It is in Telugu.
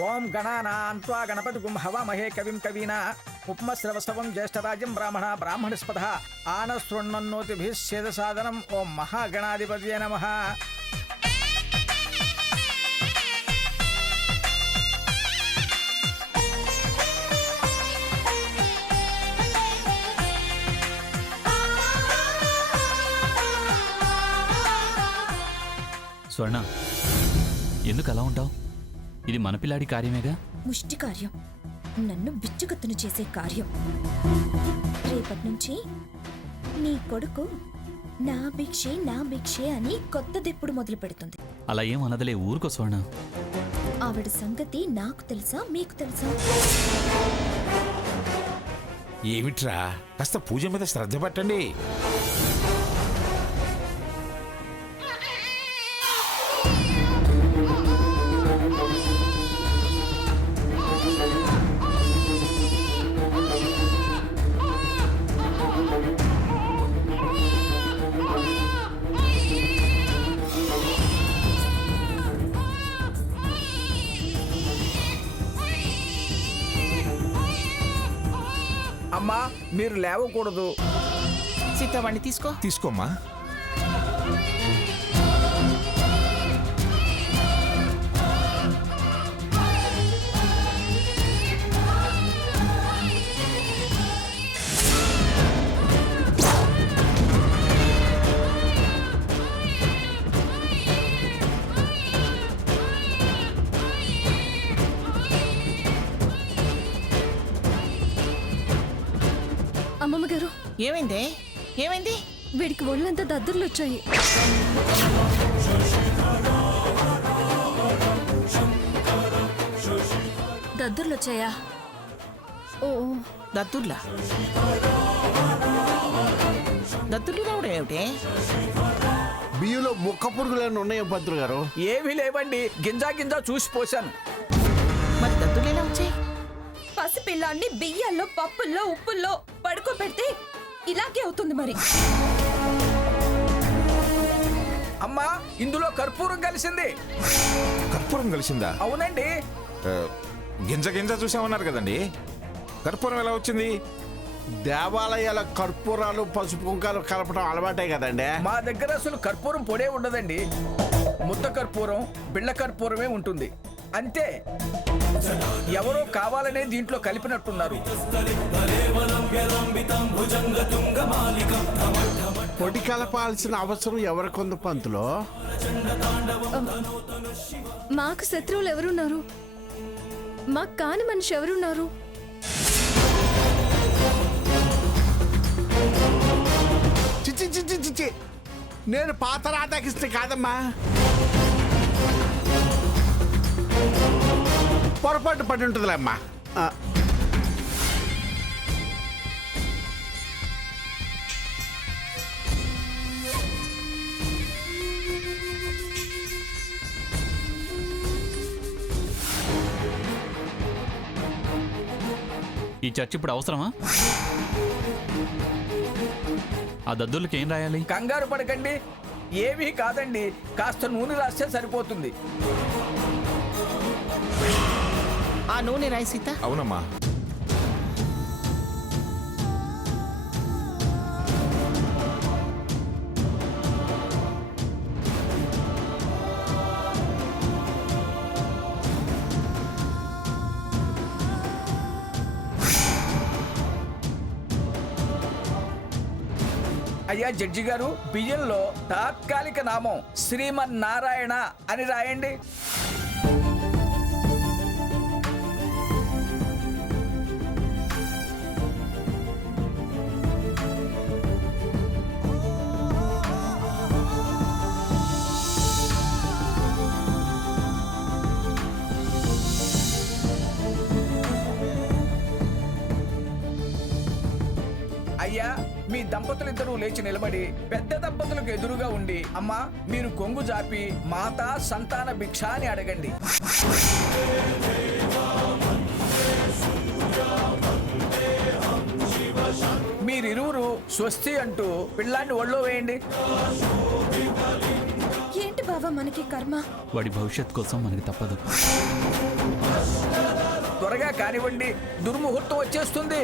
ఓం గణానాన్త్వా గణపతిగుం హవామహే కవిం కవీనా ఉపమశ్రవస్తవం జ్యేష్ఠరాజం బ్రాహ్మణస్పద ఆనశృణ్వన్నోతిభిः సేదసాదనం. ఓం మహాగణాధిపతయే నమః. స్వర్ణ, ఎందుకు అలా ఉంటావు? ఇది మన పిల్లాడి కార్యమేగా. ముష్టి కార్యం, నన్ను బిచ్చుగత్తును చేసే కార్యం. రేపటి నుంచి నీ కొడుకు నా భిక్షే అని కొత్త దిప్పుడు మొదలు పెడుతుంది. అలా ఏం అనదలే, ఊరుకో స్వర్ణ. ఆవిడ సంగతి నాకు తెలుసా, మీకు తెలుసా? ఏమిట్రా, కాస్త పూజ మీద శ్రద్ధ పెట్టండి. అమ్మా, మీరు లేవకూడదు. సీతావాణ్ణి తీసుకోమ్మా. అమ్మమ్మ గారు, ఏమైంది? వీడికి ఒళ్ళంతా దద్దుర్లు వచ్చాయి. దద్దుర్లు వచ్చాయా? ఓ, దత్తుర్లా రావడం ఏమిటి? బియ్యంలో ముక్క పురుగులను ఉన్నాయో పంతులు గారు? ఏమీ లేవండి, గింజా గింజా చూసి పోశాను. మరి దత్తులు ఎలా వచ్చాయి? పసిపిల్లాన్ని బియ్యాల్లో, పప్పుల్లో, ఉప్పుల్లో పడుకోబెడితే ఇలాగే అవుతుంది మరి. అమ్మా, ఇందులో కర్పూరం కలిసింది. కర్పూరం కలిసిందా? అవునండి. గింజ గింజ చూసామన్నారు కదండి, కర్పూరం ఎలా వచ్చింది? దేవాలయాల కర్పూరాలు పసుపు కుంకాలు కలపడం అలవాటే కదండి. మా దగ్గర అసలు కర్పూరం పొడే ఉండదండి. ముద్ద కర్పూరం, బిళ్ళ కర్పూరమే ఉంటుంది అంతే. ఎవరో కావాలనే దీంట్లో కలిపినట్టున్నారు. పొడి కలపాల్సిన అవసరం ఎవరికొంది పంతులో? మాకు శత్రువులు ఎవరున్నారు? మాకు కాని మనిషి ఎవరున్నారు? చిచ్చి చిచ్చి చిచ్చి, నేను పాత రాధాకృష్ణ కాదమ్మా. పొరపాటు పడి ఉంటుందిలే అమ్మా. ఈ చర్చ్ ఇప్పుడు అవసరమా? ఆ దద్దులకి ఏం రాయాలి? కంగారు పడకండి, ఏమీ కాదండి. కాస్త నూనె రాస్తే సరిపోతుంది. ఆ నూనె రాయి సీత. అవునమ్మా. అయ్యా జడ్జి గారు, బియ్యంలో తాత్కాలిక నామం శ్రీమన్నారాయణ అని రాయండి. అయ్యా, మీ దంపతులిద్దరూ లేచి నిలబడి పెద్ద దంపతులకు ఎదురుగా ఉండి, అమ్మా మీరు కొంగు జాపి మాతా సంతాన భిక్ష అని అడగండి. మీరిరువురు స్వస్తి అంటూ పిల్లాన్ని ఒళ్ళో వేయండి. ఏంటి బావ చావా మనకి కర్మ. వాడి భవిష్యత్ కోసం మనకి తప్పదు. త్వరగా కానివ్వండి, దుర్ముహూర్తం వచ్చేస్తుంది.